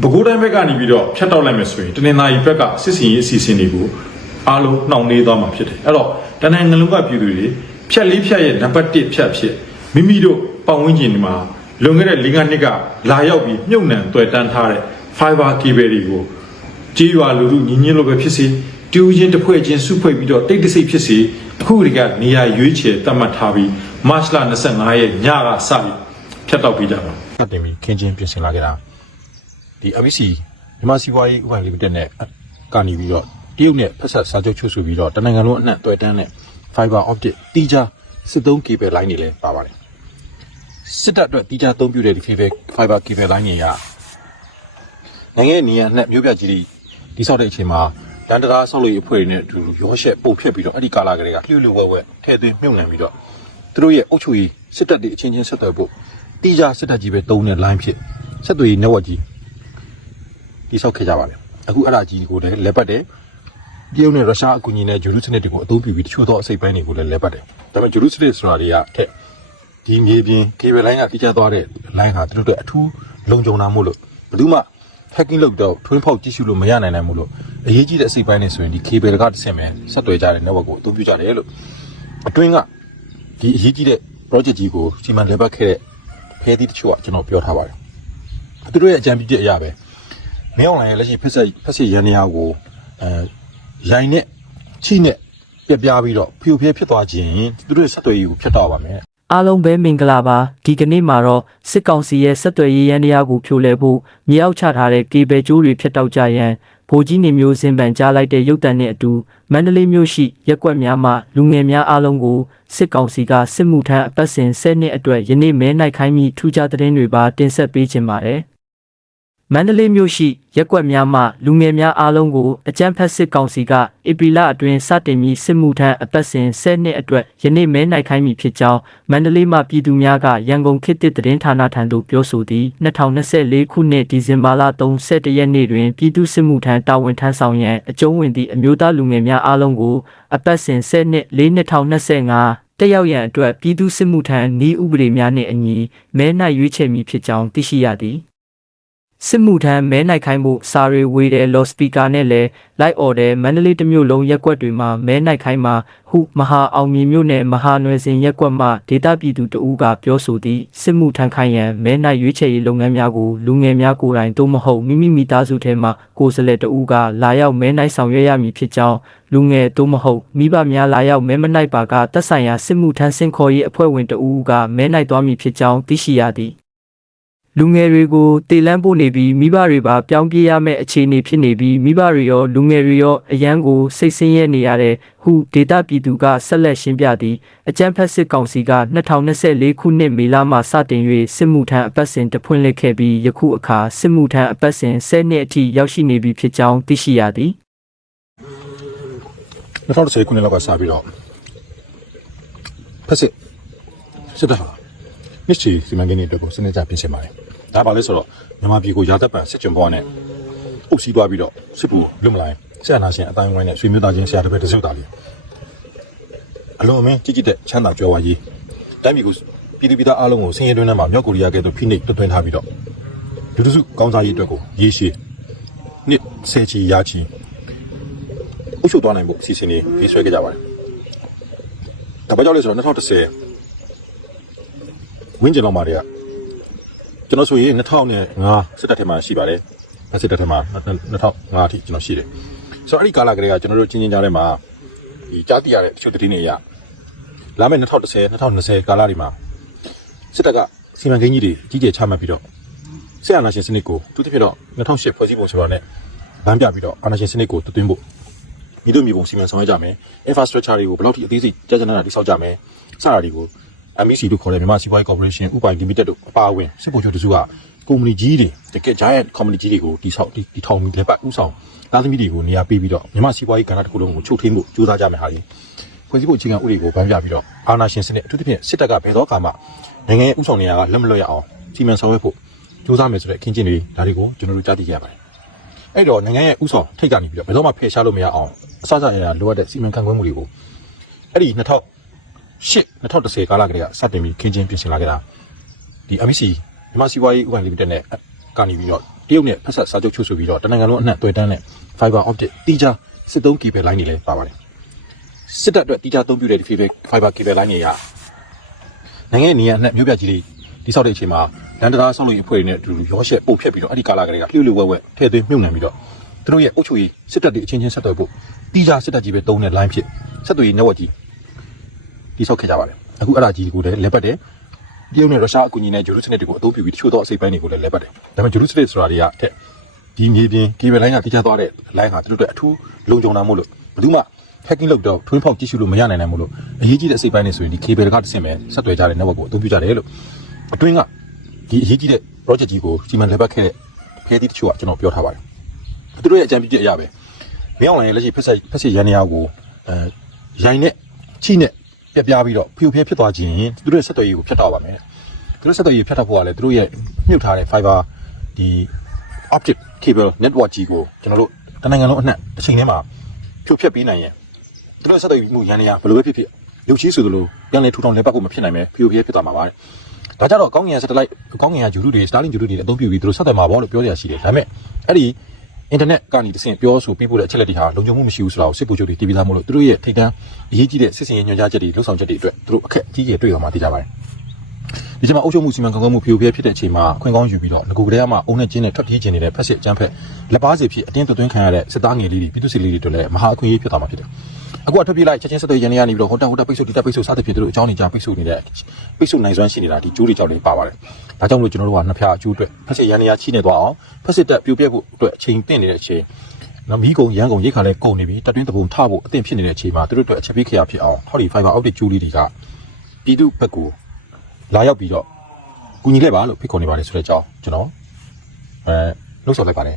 ပဲခူးတိုင်းဘက်ကနေပြီးတော့ဖြတ်တောက်လိုက်မယ်ဆိုရင်တနင်္သာရီဘက်ကစစ်စင်ရေးအစီအစဉ်တွေကိုအားလုံးနှောင့်နှေးသွားမှာဖြစ်တယ်အဲ့တော့တနင်္ဂနွေလုံးကပြည်သူတွေဖြတ်လေးဖြတ်ရဲ့နံပါတ်1ဖြတ်ဖြစ်မိမိတို့ပတ်ဝန်းကျင်ဒီမှာလွန်ခဲ့တဲ့၄၅နှစ်ကလာရောက်ပြီးမြုပ်နှံတွေ့တန်းထားတဲ့ fiber cable တွေကိုကြေးရွာလူလူညီညွတ်လို့ပဲဖြစ်စေတူးချင်းတစ်ဖွဲ့ချင်းစုဖွဲ့ပြီးတော့တိတ်တဆိတ်ဖြစ်စေအခုဒီကနေရာရွေးချယ်တတ်မှတ်ထားပြီးမတ်လ25ရက်ညကစပြီးဖြတ်တောက်ပြီးကြပါစတင်ပြီးခင်းချင်းပြင်ဆင်လာခဲ့တာ ဒီ ABC မြန်မာစီးပွားရေးဥပဒေလီမိတက်နဲ့ကနေပြီးတော့တရုတ်နဲ့ဖက်ဆက်စာချုပ်ချုပ်ဆိုပြီးတော့တနိုင်ငံလုံးအနှံ့တွေ့တန်းတဲ့ fiber optic တီးခြားစစ်သုံး cable line တွေလည်းပါပါတယ်စစ်တပ်အတွက်တီးခြားအသုံးပြုတဲ့ဒီ cable fiber cable line တွေကနိုင်ငံရဲ့နေရာနဲ့မြို့ပြကြီးတွေတိဆောက်တဲ့အချိန်မှာလန်တရာဆောက်လို့ရအဖွဲ့တွေနဲ့အတူရောရှက်ပုတ်ဖြတ်ပြီးတော့အဲ့ဒီကာလာကလေးကလှူလှူဝဲဝဲထဲသွင်းမြုပ်နှံပြီးတော့သူတို့ရဲ့အုပ်ချုပ်ရေးစစ်တပ်တွေအချင်းချင်းဆက်သွယ်ဖို့တီးခြားစစ်တပ်ကြီးပဲတုံးတဲ့ line ဖြစ်ဆက်သွယ်ရေး network ကြီး တိဆောက်ခဲ့ကြပါတယ်အခုအဲ့ဒါကြီးကိုလည်းလက်ပတ်တယ်တရုတ်နဲ့ရုရှားအကူအညီနဲ့ဂျူရုစနစ်တွေကိုအသုံးပြုပြီးတချို့သောအစိတ်ပိုင်းတွေကိုလည်းလက်ပတ်တယ်ဒါပေမဲ့ဂျူရုစနစ်ဆိုတာတွေကထက်ဒီမြေပြင် cable line ကတိကျသွားတဲ့ line ဟာသူတို့အတွက်အထူးလုံခြုံတာမို့လို့ဘယ်သူမှ hacking လုပ်တော့ twin ဖောက်ကြည့်ရှုလို့မရနိုင်နိုင်မို့လို့အရေးကြီးတဲ့အစိတ်ပိုင်းတွေဆိုရင်ဒီ cable ကတစ်ဆင့်ပဲဆက်သွယ်ကြတဲ့ network ကိုအသုံးပြုကြတယ်လို့အတွင်းကဒီအရေးကြီးတဲ့ project ကြီးကိုစီမံလည်ပတ်ခဲ့တဲ့ဖဲသီးတချို့ကကျွန်တော်ပြောထားပါတယ်သူတို့ရဲ့အကြံပြုချက်အရပဲ မင်းအောင်လိုင်းရဲ့လက်ရှိဖက်ဆက်ဖက်ဆက်ရန်နေရာကိုအဲရိုင်နဲ့ချိနဲ့ပြပြပြီးတော့ဖျို့ဖျဲဖြစ်သွားခြင်းသူတို့ရဲ့ဆက်သွယ်ရေးကိုဖျက်တော့ပါမယ်အားလုံးပဲမင်္ဂလာပါဒီကနေ့မှာတော့စစ်ကောင်စီရဲ့ဆက်သွယ်ရေးရန်တရားကိုဖြိုလဲဖို့မြေအောက်ချထားတဲ့ကေဘယ်ကျိုးတွေဖျက်တောက်ကြရန်ဗိုလ်ကြီးနေမျိုးစင်ပန်ကြားလိုက်တဲ့ရုပ်တံနဲ့အတူမန္တလေးမြို့ရှိရက်ကွက်များမှလူငယ်များအားလုံးကိုစစ်ကောင်စီကစစ်မှုထမ်းအပတ်စဉ်10နှစ်အတွက်ယနေ့မဲနိုင်ခိုင်းမိထူးခြားသတင်းတွေပါတင်ဆက်ပေးခြင်းပါတယ် မန္တလေးမြို့ရှိရက်ကွက်များမှလူငယ်များအားလုံးကိုအကြမ်းဖက်စစ်ကောင်စီကဧပြီလအတွင်းစတင်ပြီးစစ်မှုထမ်းအပတ်စဉ်10နှစ်အတွက်ယနေ့မဲနိုင်ခိုင်းမိဖြစ်ကြောင်းမန္တလေးမှပြည်သူများကရန်ကုန်ခေတ်သစ်သတင်းဌာနထံသို့ပြောဆိုသည်2024ခုနှစ်ဒီဇင်ဘာလ31ရက်နေ့တွင်ပြည်သူစစ်မှုထမ်းတာဝန်ထမ်းဆောင်ရန်အကျုံးဝင်သည့်အမျိုးသားလူငယ်များအားလုံးကိုအပတ်စဉ်10နှစ်4 2025တက်ရောက်ရန်အတွက်ပြည်သူစစ်မှုထမ်းဤဥပဒေများနှင့်အညီမဲနိုင်ရွေးချယ်မည်ဖြစ်ကြောင်းသိရှိရသည် စစ်မှုထမ်းမဲနိုင်ခိုင်းမှုစာရီဝေးတဲ့လော့စပီကာနဲ့လည်းလိုက်အော်တဲ့မန္တလေးတစ်မြို့လုံးရက်ကွက်တွေမှာမဲနိုင်ခိုင်းမှာဟုမဟာအောင်မြင်မြို့နယ်မဟာနွယ်စင်ရက်ကွက်မှဒေတာပြည်သူတအူးကပြောဆိုသည့်စစ်မှုထမ်းခိုင်းရန်မဲနိုင်ရွေးချယ်ရေးလုပ်ငန်းများကိုလူငယ်များကိုယ်တိုင်သို့မဟုတ်မိမိမိသားစုထဲမှကိုယ်စားလှယ်တအူးကလာရောက်မဲနိုင်ဆောင်ရွက်ရမည်ဖြစ်ကြောင်းလူငယ်သို့မဟုတ်မိဘများလာရောက်မဲမနိုင်ပါကတက်ဆိုင်ရာစစ်မှုထမ်းစင်ခေါ်ရေးအဖွဲ့ဝင်တအူးကမဲနိုင်သွားမည်ဖြစ်ကြောင်းသိရှိရသည် လူငယ်တွေကိုတေလန်းပို့နေပြီးမိဘတွေပါပြောင်းပြေးရမယ့်အခြေအနေဖြစ်နေပြီးမိဘတွေရောလူငယ်တွေရောအရန်ကိုစိတ်ဆင်းရဲနေရတဲ့ဟုဒေတာပြည်သူကဆက်လက်ရှင်းပြသည်အကြံဖက်စစ်ကောင်စီက2024ခုနှစ်မေလမှစတင်၍စစ်မှုထမ်းအပတ်စဉ်တဖွင့်လှစ်ခဲ့ပြီးယခုအခါစစ်မှုထမ်းအပတ်စဉ်10နှစ်အထိရောက်ရှိနေပြီဖြစ်ကြောင်းသိရှိရသည်2010ခုနှစ်လောက်ကစပြီးတော့ဖက်စစ်စစ်တပ်ဟာမြစ်ချီစီမံကိန်းတွေအတွက်ကိုစနစ်ကျပြင်ဆင်ပါတယ်။ ဒါပါလဲဆိုတော့မြန်မာပြည်ကိုရာသက်ပံစစ်ကြုံပေါ်နဲ့အုပ်စီးသွားပြီးတော့စစ်ပူလွတ်မလိုင်းဆရာနာရှင်အတိုင်းဝိုင်းနဲ့ဆွေမျိုးသားချင်းဆရာတစ်ပည့်တစ်စုပ်သားလေးအလုံးအမင်းကြည်ကြည်တဲ့ချမ်းသာကြွယ်ဝရေးတိုင်းပြည်ကိုပြည်သူပြည်သားအားလုံးကိုဆင်းရဲတွင်းထဲမှာမြောက်ကိုရီးယားကဲ့သို့ဖိနှိပ်တွတ်သွင်းထားပြီးတော့လူတစုကောင်းစားရေးအတွက်ကိုရေးရှိနှစ်ဆယ်ချီရာချီအုပ်ချုပ်သွားနိုင်ဖို့အစီအစဉ်တွေရေးဆွဲခဲ့ကြပါတယ်။ဒါဘာကြောင့်လဲဆိုတော့2010ဝင်းကျင်လောက်မှာတည်းက ကျွန်တော်ဆိုရင်2005စစ်တပ်ထဲမှာရှိပါတယ်။စစ်တပ်ထဲမှာ2005အထိကျွန်တော်ရှိတယ်။ဆိုတော့အဲ့ဒီကာလကလေးကကျွန်တော်တို့ချင်းချင်းကြားထဲမှာဒီကြားသိရတဲ့တချို့သတင်းတွေအရလာမယ့်2010 2020ကာလတွေမှာစစ်တပ်ကစီမံကိန်းကြီးတွေအကြီးကျယ်ချမှတ်ပြီးတော့ဆရာနာရှင်စနစ်ကိုသူတစ်ဖြစ်တော့2008ဖွဲ့စည်းပုံဆိုတာနဲ့ဗန်းပြပြီးတော့အာဏာရှင်စနစ်ကိုတွင်ဖို့မိတို့မြေပုံစီမံဆောင်ရွက်ကြမယ် infrastructure တွေကိုဘယ်လောက်ထိအသေးစိတ်ကြာကြာနာနာတိစောက်ကြမယ်စတာတွေကို MEC လို့ခေါ်တဲ့မြန်မာစီးပွားရေး corporation ဥပိုင် limited တို့အပါအဝင်စစ်ဗိုလ်ချုပ်တစုကကုမ္ပဏီကြီးတွေတကယ် giant company ကြီးတွေကိုတိစောက်တိထောင်ပြီးလက်ပတ်ဥဆောင်သားသမီးတွေကိုနေရာပေးပြီးတော့မြန်မာစီးပွားရေးကဏ္ဍတစ်ခုလုံးကိုချုပ်ထိန်းဖို့ကြိုးစားကြမယ်ဟာကြီးဖွဲ့စည်းဖို့အခြေခံဥပဒေကိုဗန်းပြပြီးတော့အာဏာရှင်စနစ်အထူးသဖြင့်စစ်တပ်ကဘယ်တော့မှနိုင်ငံရဲ့ဥဆောင်နေရာကလက်မလွတ်ရအောင်စီမံဆောင်ရွက်ဖို့ကြိုးစားမယ်ဆိုတဲ့အခင်းကျင်းတွေဒါတွေကိုကျွန်တော်တို့ကြားသိကြရပါတယ်အဲ့တော့နိုင်ငံရဲ့ဥဆောင်ထိတ်ကနေပြီးတော့ဘယ်တော့မှဖယ်ရှားလို့မရအောင်အစစအရာလိုအပ်တဲ့စီမံခန့်ခွဲမှုတွေကိုအဲ့ဒီ2008 2010ကာလကလေးကစတင်ပြီးခင်းချင်းပြင်ဆင်လာခဲ့တာဒီ MEC မြန်မာစီးပွားရေးဥပဒေလီမိတက်နဲ့ကနေပြီးတော့တရုတ်နဲ့ဖက်ဆက်စာချုပ်ချုပ်ဆိုပြီးတော့တနိုင်ငံလုံးအနှံ့တွေ့တန်းတဲ့ fiber optic တီးခြားစစ်သုံး cable line တွေလည်းပါပါတယ်စစ်တပ်အတွက်တီးခြားအသုံးပြုတဲ့ဒီ fiber fiber cable line တွေရနိုင်ငံရဲ့နေရာအနှံ့မြို့ပြကြီးတွေတိဆောက်တဲ့အချိန်မှာလန်တရာဆောက်လို့ရအဖွဲ့တွေနဲ့အတူတူရောရှက်ပုတ်ဖြတ်ပြီးတော့အဲ့ဒီကာလာကလေးကလှူလှူဝဲဝဲထည့်သွင်းမြုပ်နှံပြီးတော့သူတို့ရဲ့အုပ်ချုပ်ရေးစစ်တပ်တွေအချင်းချင်းဆက်သွယ်ဖို့တီးခြားစစ်တပ်ကြီးပဲတုံးတဲ့ line ဖြစ်ဆက်သွယ်ရေး network ကြီး တိဆောက်ခဲ့ကြပါတယ်အခုအဲ့ဒါကြီးကိုလည်းလက်ပတ်တယ်တရုတ်နဲ့ရုရှားအကူအညီနဲ့ဂျေရုစနစ်တွေကိုအသုံးပြုပြီးတချို့သောအစိပ်ပိုင်းတွေကိုလည်းလဲပတ်တယ်။ဒါပေမဲ့ဂျေရုစနစ်ဆိုတာတွေကထက်ဒီမြေပြင်ကေဘယ်လိုင်းကတိကျသွားတဲ့ line ဟာသူတို့အတွက်အထူးလုံခြုံတာမို့လို့ဘယ်သူမှ hacking လုပ်တော့ twin fault ကြည့်ရှုလို့မရနိုင်နိုင်မို့လို့အရေးကြီးတဲ့အစိပ်ပိုင်းတွေဆိုရင်ဒီ cable ကတစ်ဆင့်ပဲဆက်သွယ်ကြတဲ့ network ကိုအသုံးပြုကြတယ်လို့အတွင်းကဒီအရေးကြီးတဲ့ project ကြီးကိုစီမံလဲပတ်ခဲ့တဲ့ဖဲသီးတချို့ကကျွန်တော်ပြောထားပါတယ်။သူတို့ရဲ့အကြံပြုချက်အရပဲမင်းအောင်လိုင်းရဲ့လက်ရှိဖက်ဆက်ဖက်ဆက်ရန်နေရာကိုအဲရိုင်းနဲ့ချိနဲ့ ပြပြပြီးတော့ဖျို့ဖျဲဖြစ်သွားခြင်းသူတို့ရဲ့ဆက်သွယ်ရေးကိုဖျက်တော့ပါမယ်။သူတို့ဆက်သွယ်ရေးဖြတ်တောက်ဖို့ကလည်းသူတို့ရဲ့မြုပ်ထားတဲ့ fiber ဒီ optic cable network ကြီးကိုကျွန်တော်တို့တနိုင်ငံလုံးအနှံ့တစ်ချိန်တည်းမှာဖြိုဖျက်ပြီးနိုင်ရင်သူတို့ဆက်သွယ်မှုရန်နေရဘယ်လိုပဲဖြစ်ဖြစ်လူချင်းဆိုသလိုပြန်လည်ထူထောင်လဲပတ်ဖို့မဖြစ်နိုင်ပဲဖြိုဖျက်ဖြစ်သွားမှာပါတဲ့။ဒါကြတော့ကောင်းကင်က satellite ကောင်းကင်ကဂျူလူတွေ Starlink ဂျူလူတွေအသုံးပြုပြီးသူတို့ဆက်သွယ်မှာပေါ့လို့ပြောရရှိတယ်။ဒါပေမဲ့အဲ့ဒီ internet ကနေတစ်ဆင့်ပြောဆိုပြီးပို့တဲ့အချက်လက်တွေဟာလုံခြုံမှုမရှိဘူးဆိုတာကိုစစ်ဗိုလ်ချုပ်တွေတည်ပြီးသားမို့လို့သူတို့ရဲ့ထိပ်တန်းအရေးကြီးတဲ့စစ်စင်ရေးညွှန်ကြားချက်တွေလှုပ်ဆောင်ချက်တွေအတွက်သူတို့အခက်အကြီးကြီးတွေ့ရမှာသိကြပါတယ်။ ဒီချိန်မှာအုပ်ချုပ်မှုစီမံခန့်ခွဲမှုဖြိုဖျက်ဖြစ်တဲ့အချိန်မှာအခွင့်ကောင်းယူပြီးတော့ငကူကလေးကမှအုံနဲ့ကျင်းနဲ့ထွက်ပြေးခြင်းနေတဲ့ဖက်စစ်အကျန်းဖက်လက်ပါစီဖြစ်အတင်းသွင်းခံရတဲ့စစ်သားငယ်လေးတွေပြည်သူစစ်လေးတွေတို့လည်းမဟာအခွင့်အရေးဖြစ်သွားမှာဖြစ်တယ်။အခုကထွက်ပြေးလိုက်ချက်ချင်းဆက်သွယ်ရန်နေရနေပြီးတော့ဟိုတက်ဟိုတက်ပိတ်ဆို့ဒီတက်ပိတ်ဆို့စသဖြင့်တို့အကြောင်းနေကြပိတ်ဆို့နေတဲ့ပိတ်ဆို့နိုင်စွမ်းရှိနေတာဒီကျိုးတွေကြောင့်လေးပါပါတယ်။ဒါကြောင့်မလို့ကျွန်တော်တို့ကနှစ်ဖျားအကျိုးအတွက်ဖက်စစ်ရန်နေရချိနေသွားအောင်ဖက်စစ်တက်ပြိုပြက်ဖို့အတွက်အချိန်တင့်နေတဲ့အချိန်နော်မီးကုံရန်ကုံရိတ်ခါလဲကုန်နေပြီတက်တွင်းတပုံထဖို့အသင့်ဖြစ်နေတဲ့အချိန်မှာသူတို့အတွက်အချက်ပေးခရဖြစ်အောင်ဟောဒီ fiber optic ကျိုးလေးတွေကပြည်သူဘက်ကို လာရောက်ပြီးတော့ကူညီလိုက်ပါလို့ဖိတ်ခေါ်နေပါတယ်ဆိုတဲ့အကြောင်းကျွန်တော်အဲလှုပ်ဆောင်လိုက်ပါတယ်